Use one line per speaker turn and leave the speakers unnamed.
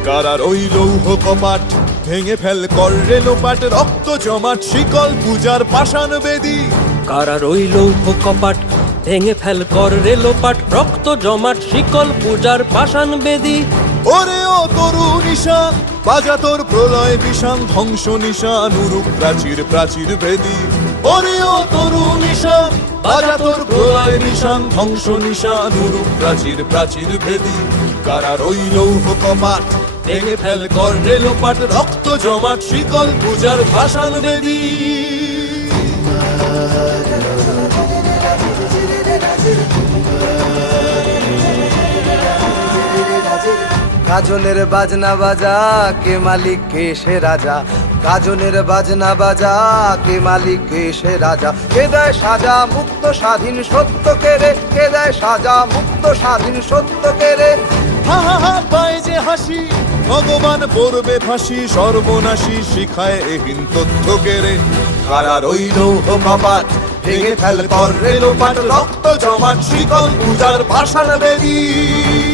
কারার ওই লৌহ কপাট ভেঙে ফেল কর রেলোপাট, রক্ত জমাট শিকল পূজার পাষাণ বেদী।
কারার ওই লৌহ কপাট ভেঙে ফেল কর রেলোপাট, রক্ত জমাট শিকল পূজার পাষাণ বেদী।
ওরে ও তরু নিশান বাজা তোর প্রলয় বিষান, ধ্বংস নিশান উরুক প্রাচীর প্রাচীর ভেদী। ওরে ও তরু নিশান বাজা তোর প্রলয় নিশান, ধ্বংস নিশান উরুক প্রাচীর প্রাচীর ভেদী। কারার ওই লৌহ কপাট ভেঙে ফেল কর রেলোপাট, রক্ত জমাট শিকল পূজার ভাষান বেদী।
গাজনের বাজনা বাজা, কে মালিক কে সে রাজা। গাজনের বাজনা বাজা, কে মালিক কে সে রাজা। কে দেয় সাজা মুক্ত স্বাধীন সত্য কেড়ে, কে দেয় সাজা মুক্ত স্বাধীন সত্য কেড়ে।
হা হা হা পায় যে হাসি, ভগবান পড়বে ফাঁসি, সর্বনাশী শিখায় এহীন তথ্য কেড়ে। কারার ওই লৌহ কপাট ভেঙে ফেল কর রেলোপাট, রক্ত জমাট শিকল পূজার পাষাণ বেদী।